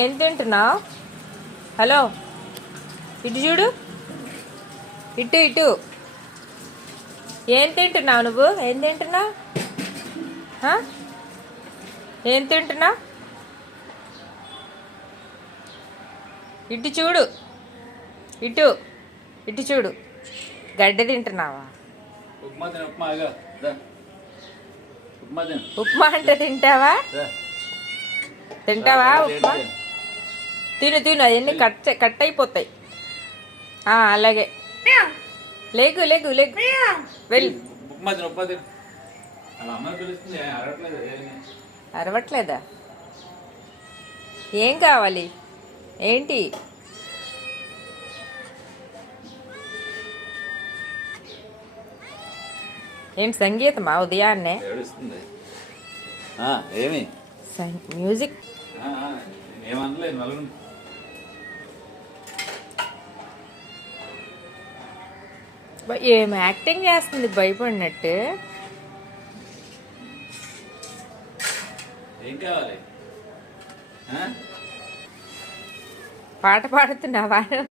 ఏం తింటున్నావు? హలో, ఇటు చూడు, ఇటు ఇటు. ఏం తింటున్నావు నువ్వు? ఏం తింటున్నావు? ఏం తింటున్నావు? ఇటు చూడు, ఇటు ఇటు చూడు. గడ్డి తింటున్నావా? ఉప్మా అంటే తింటావా? తింటావా ఉప్మా? తిను తిను, అవన్నీ కట్ అయిపోతాయి. అలాగే లేగు లేగు లేగు, వెళ్ళి. అరవట్లేదా? ఏం కావాలి? ఏంటి? ఏంటి సంగీతమా ఉదయాన్నే? ఏమి మ్యూజిక్? ఏం యాక్టింగ్ చేస్తుంది భయపడినట్టు? ఏం కావాలి? పాట పాడుతున్నావా?